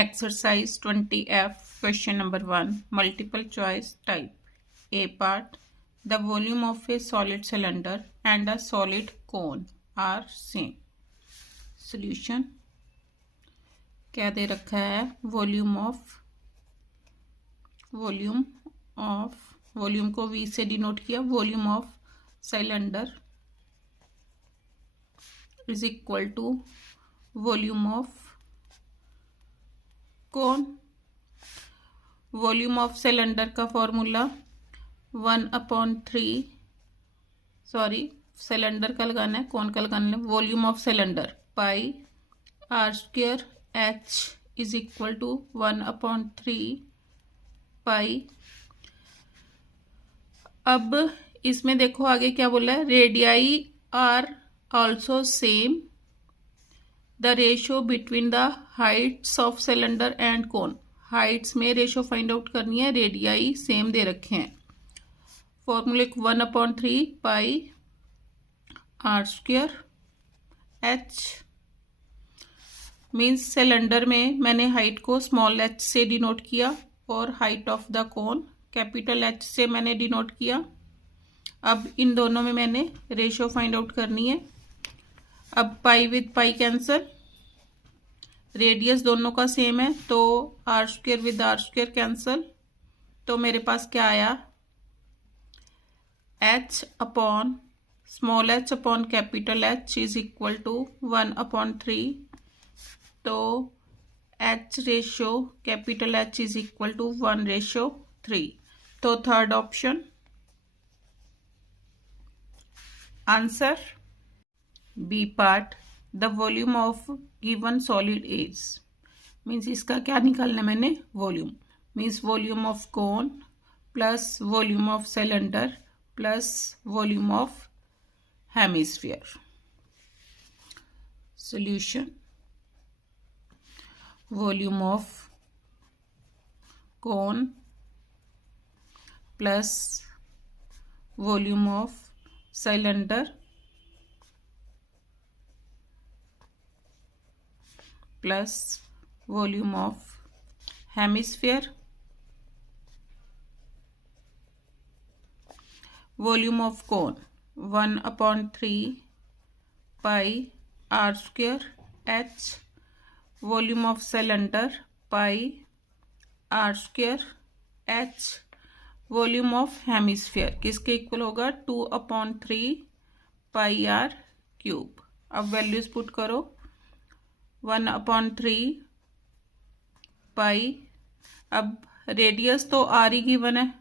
Exercise 20F, question number 1, multiple choice type. A part, the volume of a solid cylinder and a solid cone are same. Solution, क्या दे रखा है? Volume को V से denote किया. Volume of cylinder is equal to volume of cone. Volume of cylinder का formula 1/3, cylinder का लगाना है, कौन का लगाना है. Volume of cylinder pi r² h is equal to 1/3 pi. अब इसमें देखो आगे क्या बोला है. Radii are also same. The ratio between the heights of cylinder and cone. Heights में रेशो फाइंड आउट करनी है, रेडियाई सेम दे रखे हैं. फॉर्मूले 1/3 पाई r² h मीन्स सिलेंडर में मैंने हाइट को स्मॉल h से डिनोट किया और height of the cone capital H से मैंने डिनोट किया. अब इन दोनों में मैंने रेशो फाइंड आउट करनी है. अब pi with pi cancel, radius दोनों का सेम है तो r² विद r² कैंसल. तो मेरे पास क्या आया, h upon small h upon capital H is equal to 1/3. तो h ratio capital H is equal to 1/3. तो third option answer. B part, the volume of given solid is means इसका क्या निकालना है मैंने, volume. Means volume of cone plus volume of cylinder plus volume of hemisphere. Solution, volume of cone plus volume of cylinder plus volume of hemisphere. Volume of cone 1/3 pi r² h. Volume of cylinder pi r² h. Volume of hemisphere किसके equal होगा, 2/3 पाई r³. अब values put करो. 1/3 pi, अब radius तो r ही given है.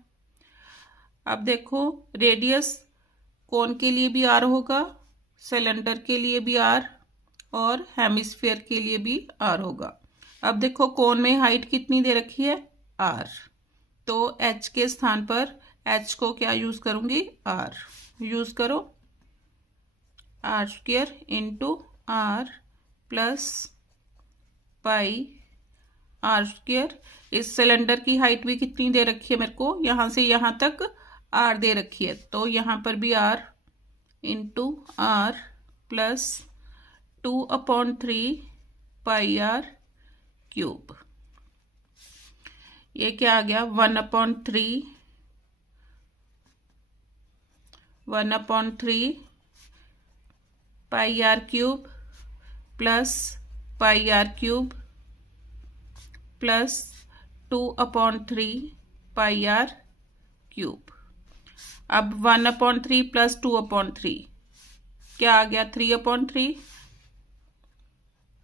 अब देखो radius कोन के लिए भी r होगा, सिलेंडर के लिए भी r और हेमिस्फीयर के लिए भी r होगा. अब देखो कोन में हाइट कितनी दे रखी है, r. तो h के स्थान पर h को क्या यूज करूंगी, r यूज करो. r² into r plus pi r². इस सिलेंडर की हाइट भी कितनी दे रखी है मेरे को, यहां से यहां तक r दे रखी है, तो यहां पर भी r इंटू r प्लस 2/3 पाई r³. ये क्या आ गया, 1/3 पाई r³ plus pi r³ plus 2/3 पाई r³. अब 1/3 प्लस 2/3 क्या आ गया, 3/3.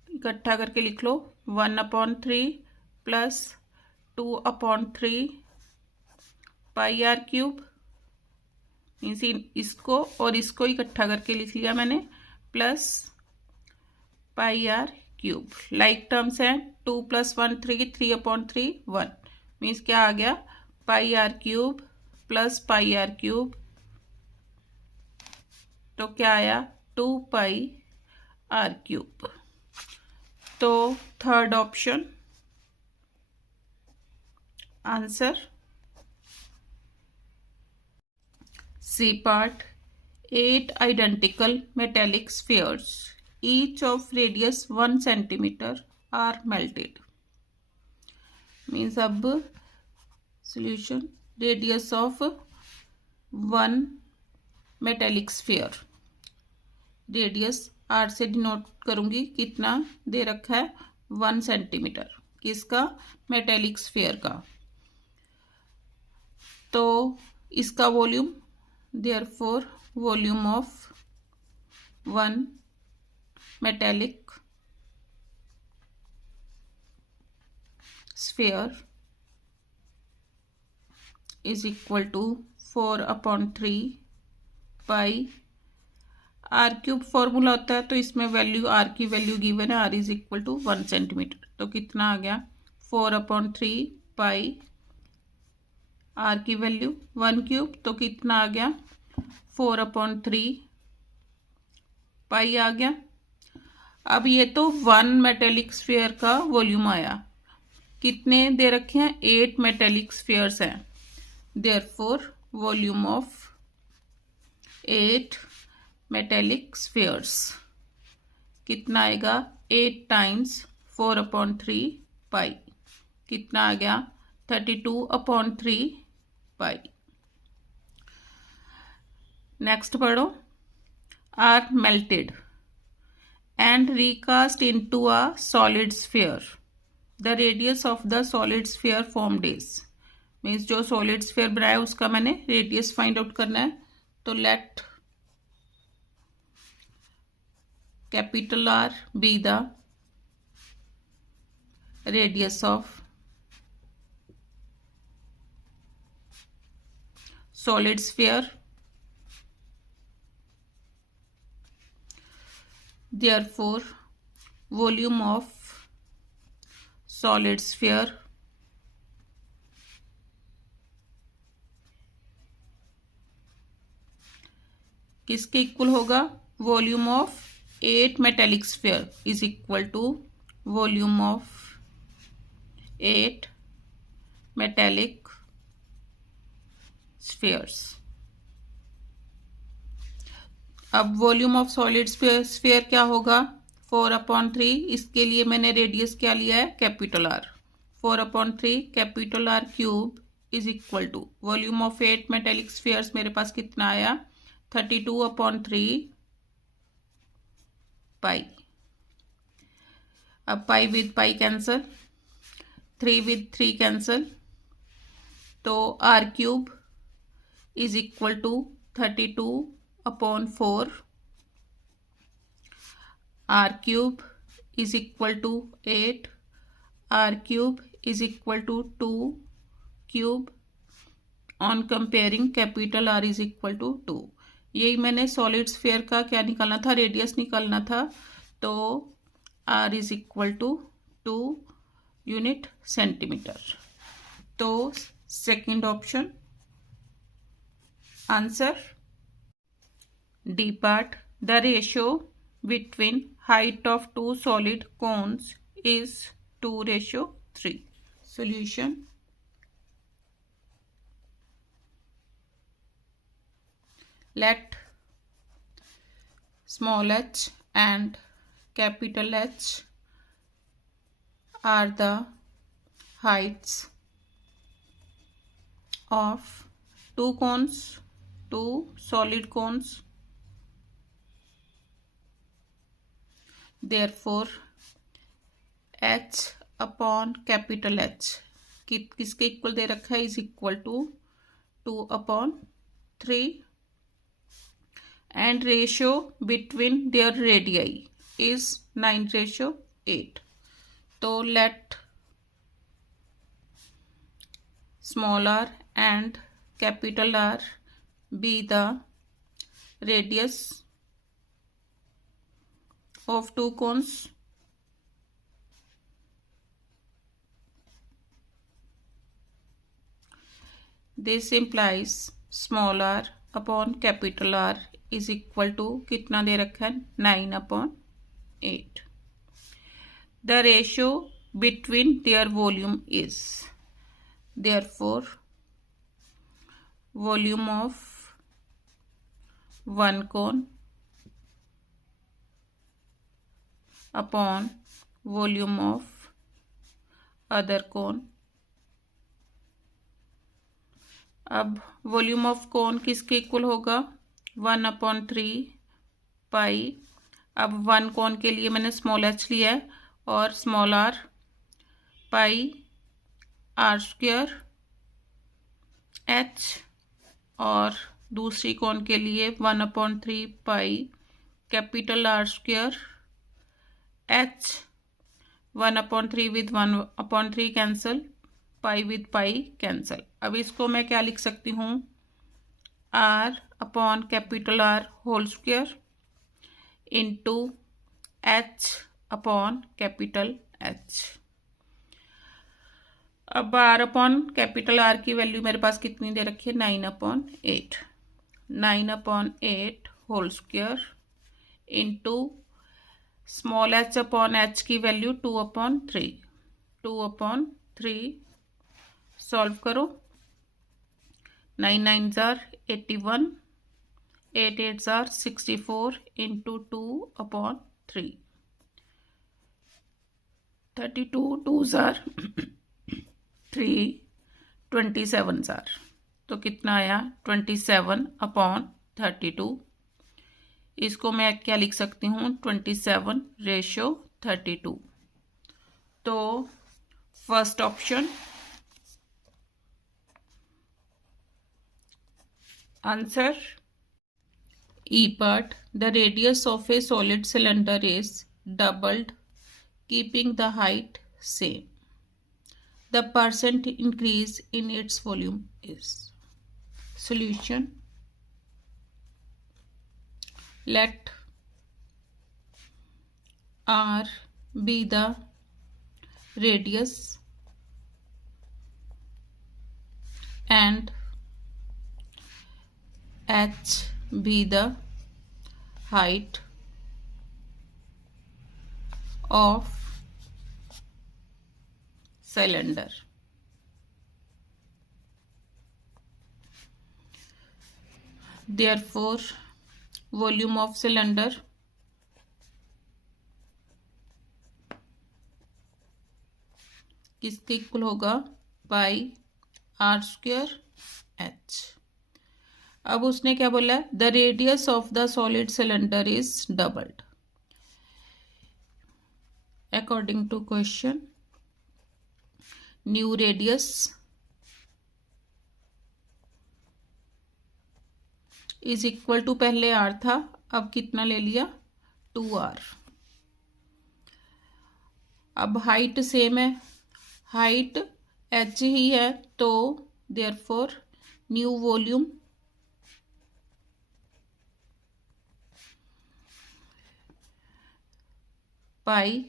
इकट्ठा करके लिख लो. 1/3 प्लस 2/3 पाई r³ मीन्स इसको और इसको इकट्ठा करके लिख लिया मैंने, plus pi r³. Like terms हैं, 2 + 1 3, 3/3 1 मीन्स क्या आ गया, पाई r³ प्लस पाई r³. तो क्या आया, 2 पाई r³. तो third option answer. C part, 8 identical metallic spheres, each of radius 1 centimeter, are melted. Means अब solution radius of one metallic sphere, radius R से denote करूंगी, कितना दे रखा है 1 सेंटीमीटर, किसका, मेटेलिक स्फीयर का। तो इसका volume, therefore volume of one metallic sphere is equal to 4/3 pi R cube formula होता है, तो इसमें वैल्यू आर की वैल्यू गिवन है, R is equal to 1 centimetre. तो कितना आ गया 4/3 पाई आर की वैल्यू 1 क्यूब, तो कितना आ गया 4/3 पाई आ गया। अब ये तो 1 मेटेलिक स्फीयर का वॉल्यूम आया, कितने दे रखे हैं 8 मेटेलिक स्फीयर्स हैं, therefore volume of 8 metallic spheres कितना आएगा 8 टाइम्स 4/3 पाई, कितना आ गया 32/3 पाई। नेक्स्ट पढ़ो, are melted and recast into a solid sphere, the radius of the solid sphere formed is, means जो सॉलिड स्फीयर बनाया उसका मैंने रेडियस फाइंड आउट करना है। तो let capital R be the radius of solid sphere, therefore volume of solid sphere किसके equal होगा, volume of 8 metallic sphere is equal to volume of 8 metallic spheres. अब volume of solid sphere क्या होगा 4/3, इसके लिए मैंने रेडियस क्या लिया है capital R, 4/3 capital R cube is equal to volume of 8 metallic spheres मेरे पास कितना आया 32/3 पाई। अब pi with pi cancel, 3 with 3 cancel, तो R cube is equal to 32/4, R cube is equal to 8, R cube is equal to 2 cube, on comparing capital R is equal to 2। यही मैंने solid sphere का क्या निकालना था, radius निकालना था, तो R is equal to 2 unit centimetre. तो second option answer D part, the ratio between height of 2 solid cones is 2:3। Solution, let small h and capital H are the heights of 2 cones, 2 solid cones, therefore h upon capital H किसके equal दे रखा है is equal to 2/3 and ratio between their radii is 9:8. तो let small r and capital R be the radius of 2 cones. This implies small r upon capital R is equal to कितना दे रखा है 9/8। The ratio between their volume is, therefore volume of 1 cone upon volume of other cone अब volume of कोन किसके equal होगा 1/3 pi. अब 1 कोन के लिए मैंने स्मॉल h लिया है और स्मॉल r पाई r² h, और दूसरी कोन के लिए 1/3 pi capital R² h। 1/3 with 1/3 cancel, pi with pi cancel. अब इसको मैं क्या लिख सकती हूँ R upon capital R whole square into H upon capital H। अब R अपॉन कैपिटल R की वैल्यू मेरे पास कितनी दे रखी है 9/8। 9/8 whole square into small h upon h की वैल्यू 2/3। 2/3 सॉल्व करो। 9 9s are 81, 8 8s are 64 into 2/3। 32 2s are 3, 27s are, तो कितना आया 27/32। इसको मैं क्या लिख सकती हूँ 27/32। तो first option answer E part, the radius of A solid cylinder is doubled keeping the height same, the percent increase in its volume is. Solution, let R be the radius and H be the height of cylinder. Therefore volume of cylinder किसके equal होगा pi r² h। अब उसने क्या बोला है the radius of the solid cylinder is doubled according to question. New radius is equal to, पहले r था, अब कितना ले लिया 2r। अब हाइट सेम है, हाइट h ही है, तो therefore new volume pi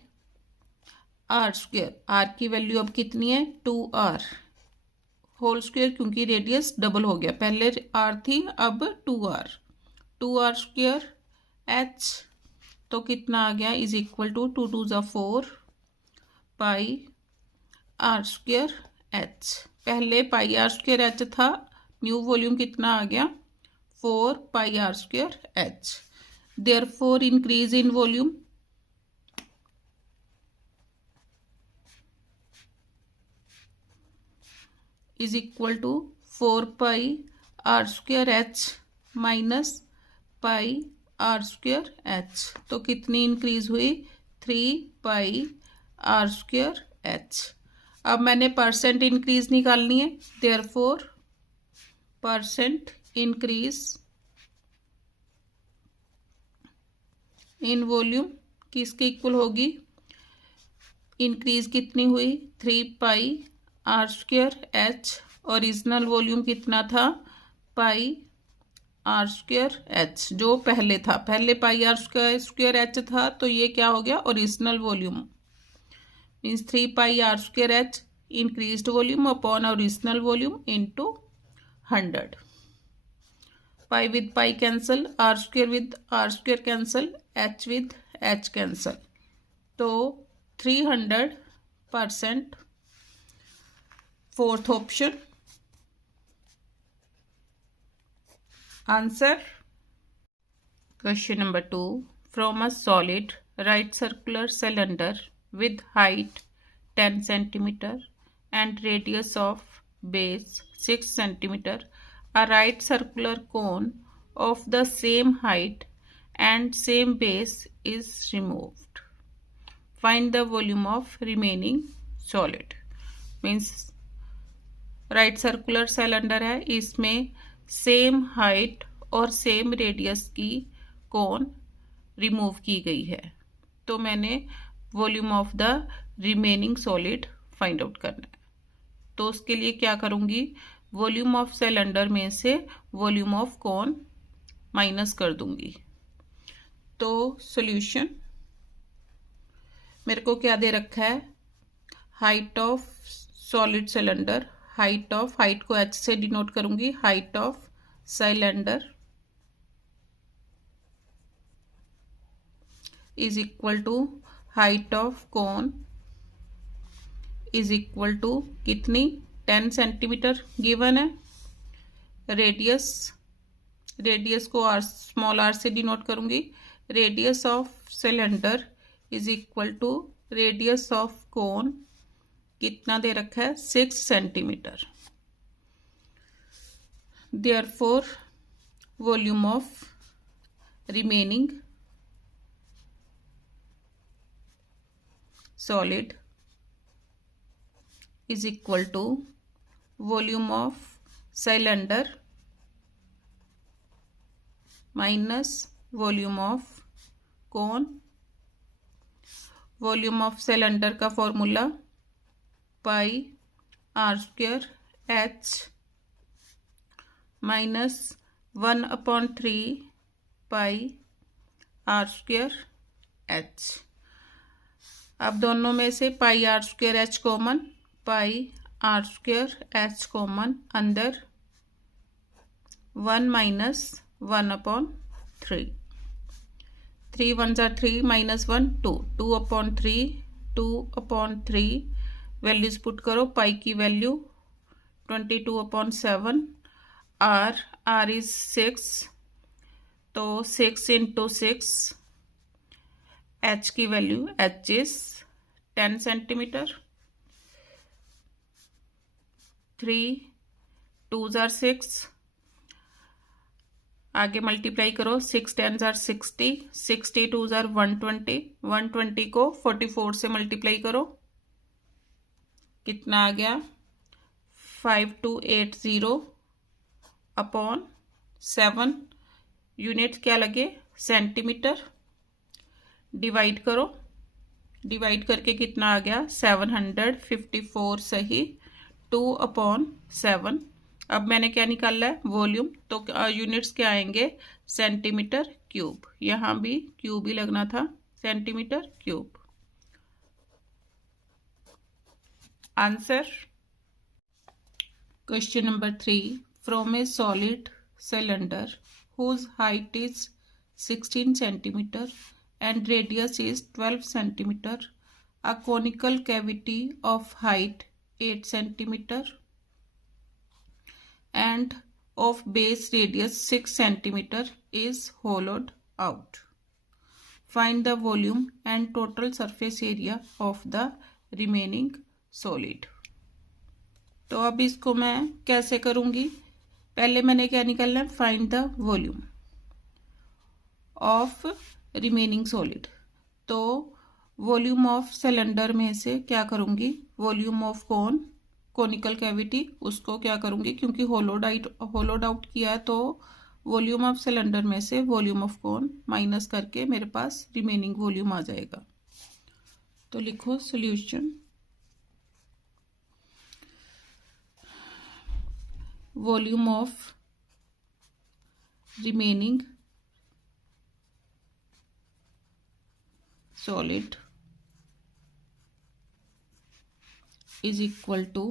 r²। r की वैल्यू अब कितनी है 2r होल स्क्वायर, क्योंकि रेडियस डबल हो गया, पहले r थी अब 2r। 2r² h, तो कितना आ गया इज इक्वल टू 2 2 ज़ा 4 पाई r² h। पहले पाई r² h था, न्यू वॉल्यूम कितना आ गया 4 pi r² h। Therefore increase in volume is equal to 4 pi r² h minus pi r² h। तो कितनी इंक्रीज हुई 3 पाई r² h। अब मैंने परसेंट इंक्रीज निकालनी है, therefore percent increase in volume किसके इक्वल होगी, इंक्रीज कितनी हुई 3 पाई r² h, ओरिजिनल वॉल्यूम कितना था पाई r² h जो पहले था, पहले पाई r² h था, तो ये क्या हो गया original volume means 3 pi r² h increased volume upon original volume into 100। Pi with pi cancel, r² with r² cancel, h with h cancel, तो 300%। Fourth option answer. Question number 2, from a solid right circular cylinder with height 10 centimeter and radius of base 6 centimeter, a right circular cone of the same height and same base is removed. Find the volume of remaining solid. Means right circular cylinder है, इसमें same height और same radius की कोन remove की गई है, तो मैंने volume of the remaining solid find out करना है। तो उसके लिए क्या करूँगी, वॉल्यूम ऑफ सिलेंडर में से वॉल्यूम ऑफ कोन माइनस कर दूंगी। तो सॉल्यूशन मेरे को क्या दे रखा है, height of solid cylinder, height को h से डिनोट करूंगी, height of cylinder is equal to height of cone is equal to कितनी, 10 सेंटीमीटर गिवन है। रेडियस को स्मॉल r से डिनोट करूंगी, radius of cylinder is equal to radius of cone, कितना दे रखा है, 6 centimetre. Therefore volume of remaining solid is equal to volume of cylinder minus volume of cone. Volume of cylinder का formula pi R square H minus 1/3 pi R square H. अब दोनों में से pi R square H common, pi R square H common, अंदर 1 minus 1/3, 3 1 जार 3 minus 1 2, 2/3, 2/3 values put करो, pi की value 22/7, are is 6, तो 6 इंटू 6, एच की value H is 10 centimetre, 3 2 jar 6, आगे मल्टीप्लाई करो, 6 10 जार 60, 60 2 जार 120, 120 को 44 से मल्टीप्लाई करो, कितना आ गया, 5280/7, यूनिट क्या लगे, सेंटीमीटर। डिवाइड करो, डिवाइड करके कितना आ गया, 754 सही 2/7। अब मैंने क्या निकाला है, वॉल्यूम, तो यूनिट्स क्या आएंगे, सेंटीमीटर क्यूब, यहाँ भी क्यूब ही लगना था, centimetre cube. Answer question number 3, from A solid cylinder whose height is 16 centimeter and radius is 12 centimeter, a conical cavity of height 8 centimeter and of base radius 6 centimeter is hollowed out. Find the volume and total surface area of the remaining solid. तो अब इसको मैं कैसे करूंगी, पहले मैंने क्या निकालना है, find the volume of remaining solid. तो वॉल्यूम ऑफ सिलेंडर में से क्या करूंगी, वॉल्यूम ऑफ कोनिकल कैविटी, उसको क्या करूंगी, क्योंकि होलोड आउट किया है, तो वॉल्यूम ऑफ सिलेंडर में से वॉल्यूम ऑफ कोन माइनस करके मेरे पास रिमेनिंग वॉल्यूम आ जाएगा। तो लिखो solution, volume of remaining solid is equal to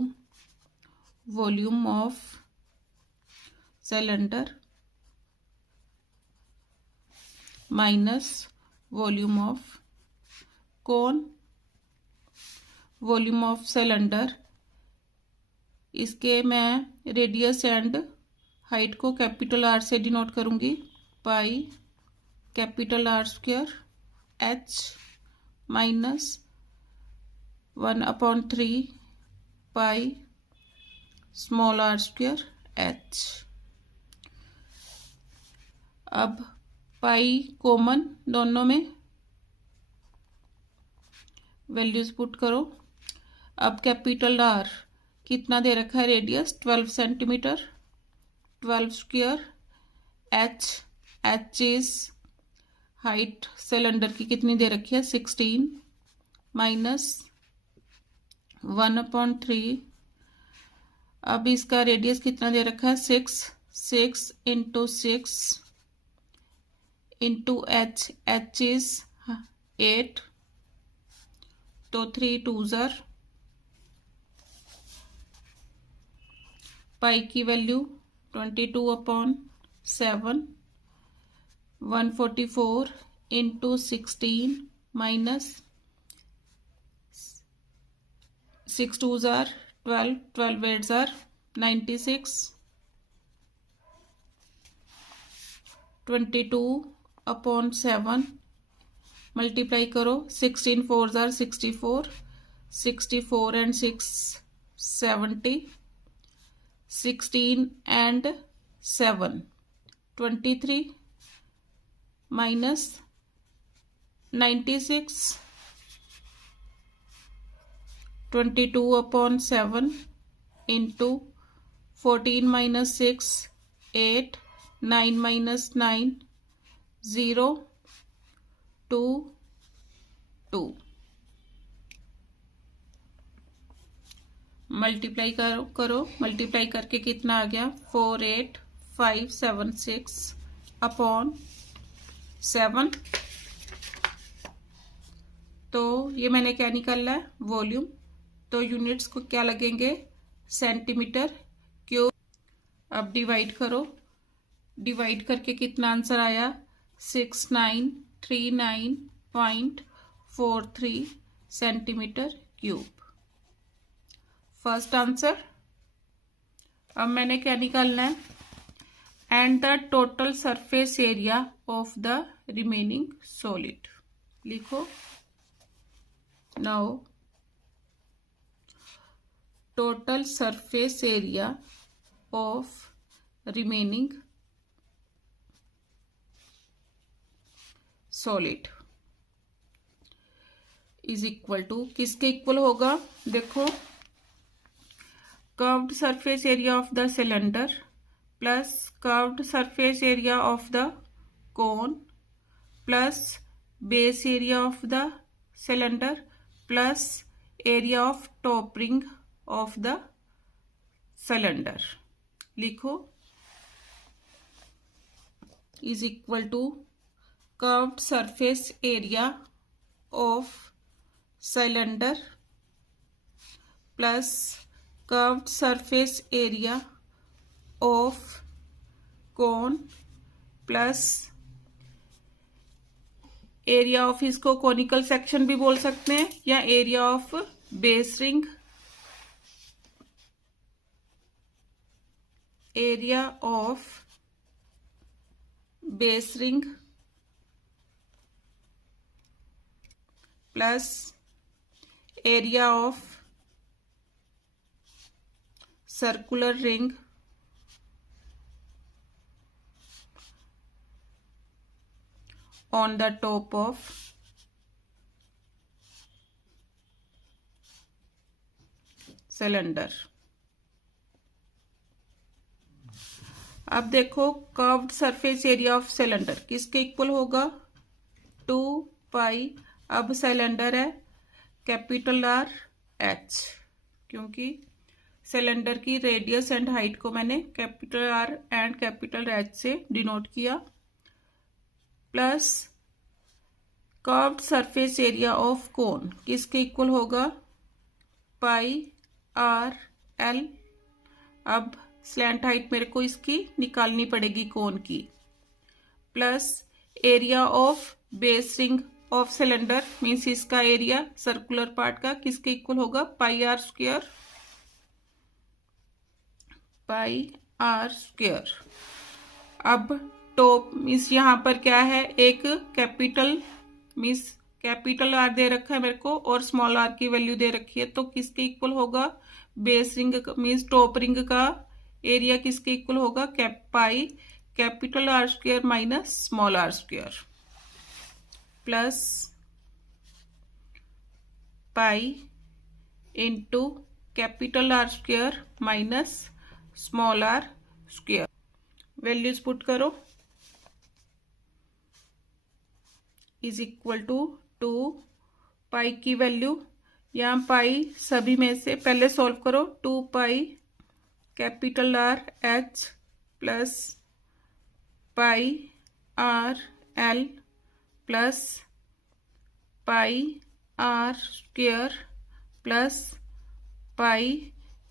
volume of cylinder minus volume of cone. Volume of cylinder, इसके मैं रेडियस एंड हाइट को कैपिटल आर से डिनोट करूंगी, pi capital R square H minus 1/3 pi small R square H. अब pi common दोनों में, values put करो। अब कैपिटल आर कितना दे रखा है, radius 12 centimetre, 12 square. H is height cylinder की कितनी दे रखी है, 16 माइनस 1/3। अब इसका रेडियस कितना दे रखा है, 6 इंटू 6 इंटू एच इज 8, तो 3 2s are, पाई की value 22/7, 144 into 16 minus 6 2s are 12, 12 8s are 96, 22/7 multiply करो, 16 4s are 64, 64 and 6 70, 16 and 7 23 minus 96, 22/7 into 14 minus 6 8, 9 minus 9 0 2 2। Multiply करो, मल्टीप्लाई करके कितना आ गया, 48576/7। तो ये मैंने क्या निकाला है, वॉल्यूम। तो यूनिट्स को क्या लगेंगे, सेंटीमीटर क्यूब। अब डिवाइड करो, डिवाइड करके कितना आंसर आया, 6939.43 सेंटीमीटर क्यूब, फर्स्ट आंसर। अब मैंने क्या निकालना है, and the total surface area of the remaining solid, लिखो। Now total surface area of remaining solid is equal to, किसके इक्वल होगा, देखो, curved surface area of the cylinder plus curved surface area of the cone plus base area of the cylinder plus area of top ring of the cylinder, लिखो, is equal to curved surface area of cylinder plus curved surface area of cone plus area of, इसको conical section भी बोल सकते हैं, या area of base ring, area of base ring plus area of circular ring on the top of cylinder। अब देखो, curved surface area of cylinder किसके equal होगा, 2 पाई। अब सिलेंडर है कैपिटल आर एच, क्योंकि सिलेंडर की रेडियस एंड हाइट को मैंने capital R and capital H से डिनोट किया, plus curved surface area of कोन किसके इक्वल होगा, पाई आर एल। अब स्लैंट हाइट मेरे को इसकी निकालनी पड़ेगी कोन की, plus area of base ring of cylinder means इसका एरिया सर्कुलर पार्ट का किसके इक्वल होगा, pi R square, pi R square. अब टॉप मीन्स यहाँ पर क्या है, एक कैपिटल मीन्स कैपिटल आर दे रखा है मेरे को और स्मॉल आर की वैल्यू दे रखी है, तो किसके इक्वल होगा, base ring means top ring का एरिया किसके इक्वल होगा, pi capital R square minus small are square plus pi into capital R square minus small are square. Values put करो, इज इक्वल टू 2 पाई की value, यहाँ पाई सभी में से पहले सॉल्व करो, 2 pi capital R H plus pi R L plus pi R square plus pi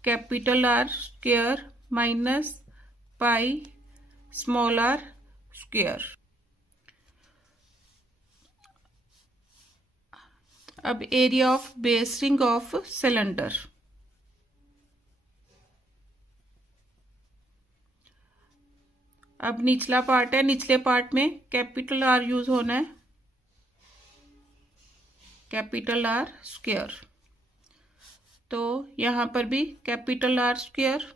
capital R square minus pi small are square. अब area of base ring of cylinder, अब निचला पार्ट है, निचले पार्ट में capital R use होना है, capital R square, तो यहां पर भी कैपिटल आर स्क्वायर,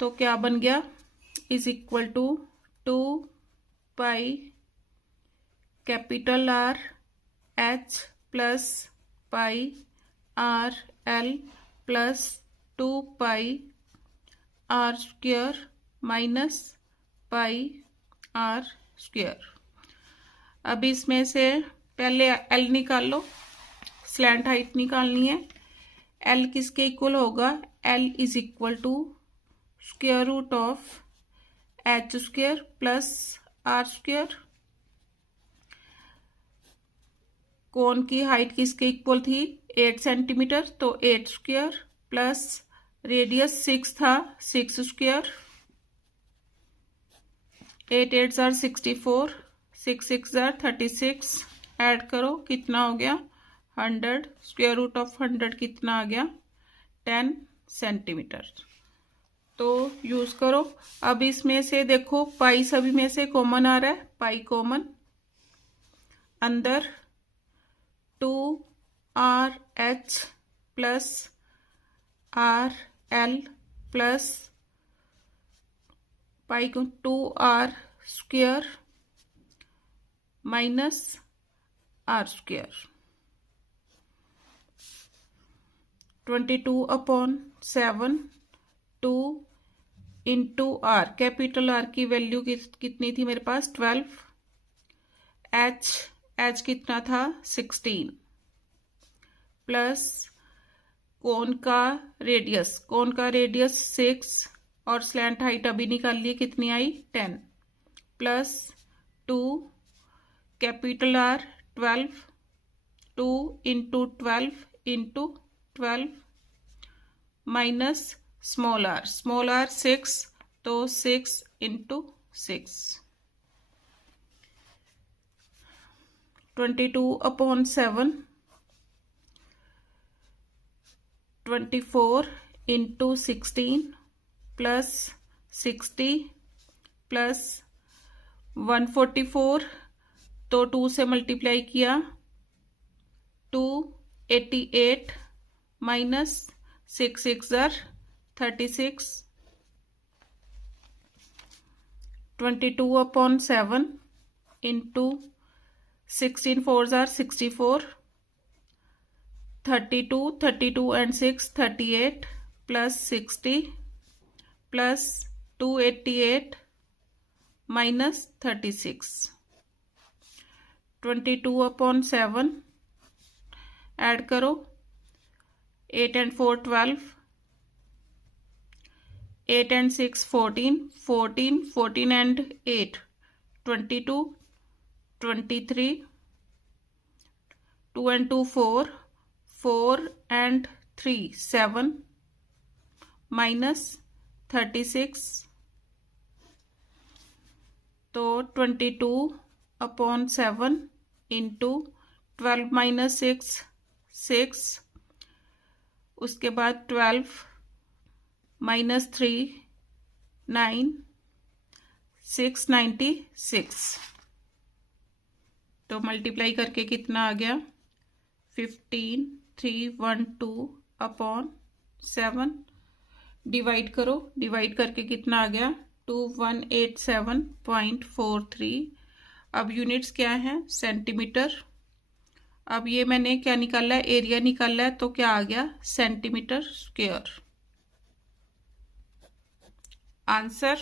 तो क्या बन गया, is equal to 2 pi capital R H plus pi R L plus 2 pi R square minus pi R square. अब इसमें से पहले एल निकाल लो, स्लैंट हाइट निकालनी है। एल किसके इक्वल होगा, L is equal to square root of H square plus R square. Cone की हाइट किसके इक्वल थी, 8 सेंटीमीटर, तो 8 स्क्वेयर प्लस रेडियस 6 था, 6 स्क्वेयर, 8 8 जार 64, 6 6 जार 36, ऐड करो कितना हो गया 100, स्क्वेयर रूट ऑफ 100 कितना आ गया 10 सेंटीमीटर। तो यूज करो। अब इसमें से देखो पाई सभी में से कॉमन आ रहा है, पाई कॉमन, अंदर 2 R H plus R L plus pi को 2 R square minus R square, 22/7 2 into R, capital R की वैल्यू कितनी थी मेरे पास 12, एच कितना था 16 प्लस कोन का रेडियस 6 और स्लैंट हाइट अभी निकाल लिए कितनी आई 10 plus 2 capital R 12, 2 into 12 minus small R 6, तो 6 इंटू 6, 22/7 24 इंटू 16 प्लस 60 प्लस 144, तो 2 से मल्टीप्लाई किया 288 minus 6 6 jar 36, 22/7 into 16 4 jar 64, 32 and 6 38 plus 60 plus 288 minus 36, 22/7 add करो 8 and 4 12, 8 and 6 14, 14 and 8 22, 23, 2 and 2 4, 4 and 3 7 minus 36, तो 22/7 इंटू 12 माइनस 6, उसके बाद 12 माइनस 3 9, 696, तो मल्टीप्लाई करके कितना आ गया 15,312/7 डिवाइड करो, डिवाइड करके कितना आ गया 2187.43। अब यूनिट्स क्या है सेंटीमीटर। अब ये मैंने क्या निकाला है एरिया निकाला है तो क्या आ गया सेंटीमीटर स्क्वायर। आंसर